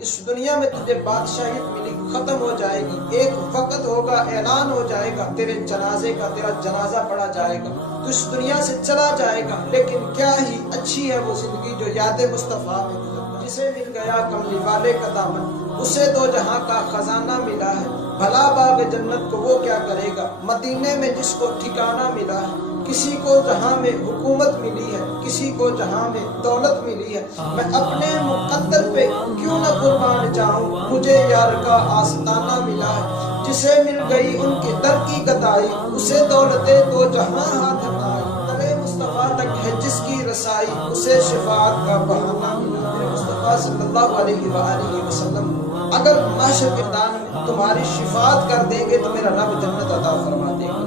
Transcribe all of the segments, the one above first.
اس دنیا میں تجھے بادشاہیت ملی، ختم ہو جائے گی، ایک وقت ہوگا، اعلان ہو جائے گا تیرے جنازے کا، تیرا جنازہ پڑھا جائے گا، تو اس دنیا سے چلا جائے گا، لیکن کیا ہی اچھی ہے وہ زندگی جو یاد مصطفیٰ میں گزر۔ جسے مل گیا کملی والے کا دامن، اسے دو جہاں کا خزانہ ملا ہے، بھلا باغ جنت کو وہ کیا کرے گا، مدینے میں جس کو ٹھکانہ ملا ہے۔ کسی کو جہاں میں حکومت ملی ہے، کسی کو جہاں میں دولت ملی ہے، میں اپنے مقدر پہ کیوں نہ قربان جاؤں، مجھے یار کا آستانہ ملا ہے۔ جسے مل گئی ان کے در کی گدائی، اسے دولتیں دو جہاں ہاتھ آئی، تلے مصطفیٰ تک ہے جس کی رسائی، اسے شفاعت کا بہانہ ملا۔ میرے مصطفیٰ صلی اللہ علیہ وآلہ وسلم اگر محشر کے میدان میں تمہاری شفاعت کر دیں گے تو میرا رب جنت عطا فرما دے گا۔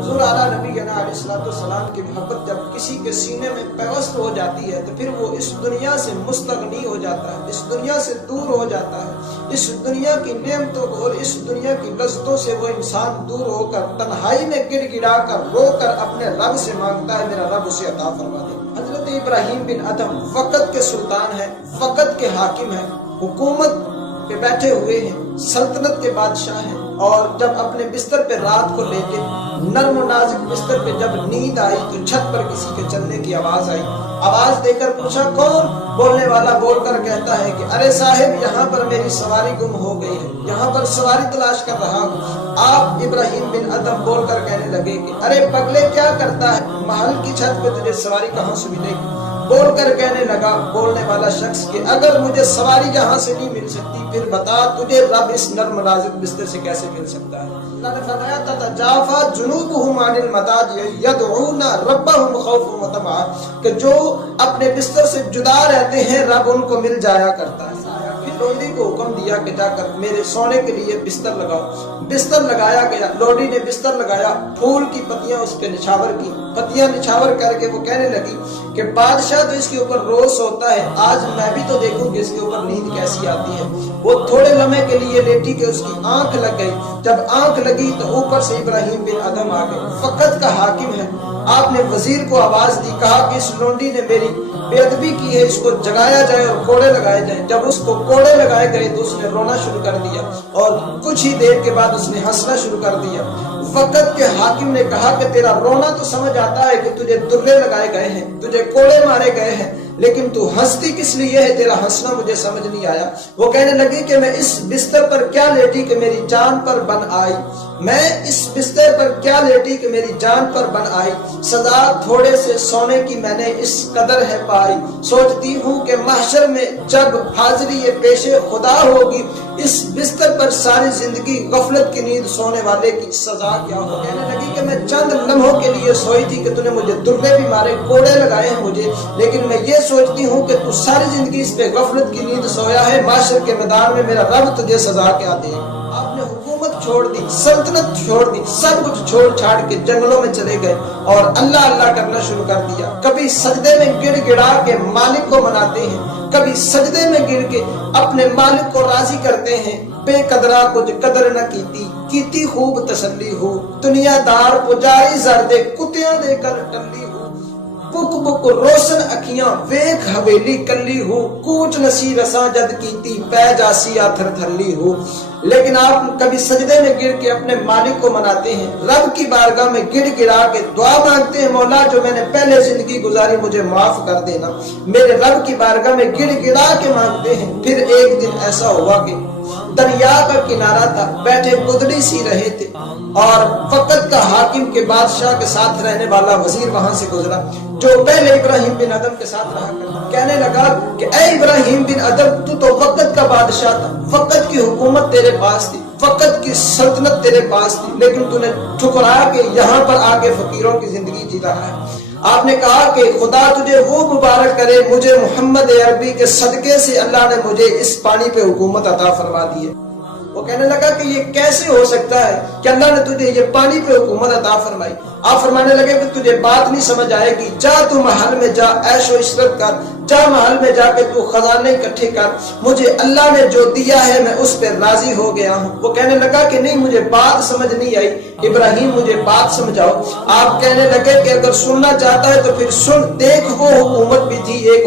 حضور اعلیٰ نبی علیہ السلام کی محبت جب کسی کے سینے میں پیوست ہو جاتی ہے تو پھر وہ اس دنیا سے مستغنی ہو جاتا ہے، اس دنیا سے دور ہو جاتا ہے، اس دنیا کی نعمتوں کو اور اس دنیا کی لذتوں سے وہ انسان دور ہو کر تنہائی میں گڑ گڑا کر رو کر اپنے رب سے مانگتا ہے، میرا رب اسے عطا فرما دے۔ حضرت ابراہیم بن ادھم وقت کے سلطان ہیں، وقت کے حاکم ہیں، حکومت پہ بیٹھے ہوئے ہیں، سلطنت کے بادشاہ ہیں، اور جب اپنے بستر پہ رات کو لیٹے، نرم و نازک بستر پہ جب نیند آئی تو چھت پر کسی کے چلنے کی آواز آئی۔ آواز دے کر پوچھا کون؟ بولنے والا بول کر کہتا ہے کہ ارے صاحب، یہاں پر میری سواری گم ہو گئی ہے، یہاں پر سواری تلاش کر رہا ہوں۔ آپ ابراہیم بن ادھم بول کر کہنے لگے کہ ارے پگلے کیا کرتا ہے، محل کی چھت پہ تجھے سواری کہاں سے ملے گی؟ بول کر کہنے لگا بولنے والا شخص کہ اگر مجھے سواری یہاں سے نہیں مل سکتی پھر بتا تجھے رب اس نرم نازک بستر سے کیسے مل سکتا ہے؟ اللہ نے فرمایا تتجافا جنوبہم عن المضاجع یدعون ربہم خوفا وطمعا، کہ جو اپنے بستر سے جدا رہتے ہیں رب ان کو مل جایا کرتا ہے۔ لوڈی کو حکم دیا کہ جا کر میرے سونے کے لیے بستر لگاؤ۔ بستر لگایا گیا، لوڈی نے بستر لگایا، پھول کی پتیاں اس پہ نچھاور کی، پتیاں نچھاور کر کے وہ کہنے لگی کہ بادشاہ تو اس کے اوپر روز سوتا ہے، آج میں بھی تو دیکھوں کہ اس کے اوپر نیند کیسی آتی ہے۔ وہ تھوڑے لمحے کے لیے لیٹی کہ اس کی آنکھ لگ گئی، جب آنکھ لگی تو اوپر سے ابراہیم بن ادھم آ گئے، وقت کا حاکم ہے۔ آپ نے وزیر کو آواز دی، کہا کہ اس لونڈی نے میری بے ادبی کی ہے، اس کو جگایا جائے اور کوڑے لگائے جائیں۔ جب اس کو کوڑے لگائے گئے تو اس نے رونا شروع کر دیا اور کچھ ہی دیر کے بعد اس نے ہنسنا شروع کر دیا۔ وقت کے حاکم نے کہا کہ تیرا رونا تو سمجھ آتا ہے کہ تجھے درے لگائے گئے ہیں، تجھے کوڑے مارے گئے ہیں، لیکن تو ہنستی کس لیے ہے؟ تیرا ہنسنا مجھے سمجھ نہیں آیا۔ وہ کہنے لگی کہ میں اس بستر پر کیا لیٹی کہ میری جان پر بن آئی، میں اس بستر پر کیا لیٹی کہ میری جان پر بن آئی، سزا تھوڑے سے سونے کی میں نے اس قدر ہے پائی، سوچتی ہوں کہ محشر میں جب حاضری یہ پیش خدا ہوگی، اس بستر پر ساری زندگی غفلت کی نیند سونے والے کی سزا کیا ہو۔ کہنے لگی کہ میں چند لمحوں کے لیے سوئی تھی کہ تو نے مجھے درے بھی مارے، کوڑے لگائے ہیں مجھے، لیکن میں یہ سوچتی ہوں کہ تو ساری زندگی اس پہ غفلت کی نیند سویا ہے، معاشر کے میدان میں میرا رب تجھے سزا کیا دے۔ آپ نے حکومت چھوڑ دی، سلطنت چھوڑ دی، سب کچھ چھوڑ چھاڑ کے جنگلوں میں چلے گئے اور اللہ اللہ کرنا شروع کر دیا۔ کبھی سجدے میں گڑ گڑا کے مالک کو مناتے ہیں، کبھی سجدے میں گر کے اپنے مالک کو راضی کرتے ہیں۔ بے قدرہ کچھ قدر نہ کیتی خوب تسلی ہو، دنیا دار پجاری زردے کتیاں دے کر ٹلی ہو، بک بک روشن اکھیاں ویکھ حویلی کلی ہو، کوچ نسی رساں جد کیتی پے جاسی آتھر تھلی ہو۔ لیکن آپ کبھی سجدے میں گر کے اپنے مالک کو مناتے ہیں، رب کی بارگاہ میں گڑ گڑا کے دعا مانگتے ہیں، مولا جو میں نے پہلے زندگی گزاری مجھے معاف کر دینا، میرے رب کی بارگاہ میں گڑ گڑا کے مانگتے ہیں۔ پھر ایک دن ایسا ہوا کہ دریا کا کنارہ تھا، بیٹھے گدڑی سی رہے تھے اور وقت کا حاکم کے بادشاہ کے ساتھ رہنے والا وزیر وہاں سے گزرا جو پہلے ابراہیم بن ادھم کے ساتھ رہا کرتا۔ کہنے لگا کہ اے ابراہیم بن ادھم، تو وقت کا بادشاہ تھا، وقت کی حکومت تیرے پاس تھی، وقت کی سلطنت تیرے پاس تھی، لیکن تو نے ٹھکرا کے یہاں پر آگے فقیروں کی زندگی جی رہا ہے۔ آپ نے کہا کہ خدا تجھے وہ مبارک کرے، مجھے محمد عربی کے صدقے سے اللہ نے مجھے اس پانی پہ حکومت عطا فرما دی ہے۔ وہ کہنے لگا کہ یہ کیسے ہو سکتا ہے کہ اللہ نے تجھے یہ پانی پہ حکومت عطا فرمائی؟ آپ فرمانے لگے کہ تجھے بات نہیں سمجھ آئے گی، جا تو محل میں جا، عیش و عشرت کر، جا محل میں جا کے تو خزانے اکٹھے کر، مجھے اللہ نے جو دیا ہے میں اس پہ راضی ہو گیا ہوں۔ وہ کہنے لگا کہ نہیں، مجھے بات سمجھ نہیں آئی، ابراہیم مجھے بات سمجھاؤ۔ آپ کہنے لگے کہ اگر سننا چاہتا ہے تو پھر سن، دیکھ وہ حکومت بھی تھی ایک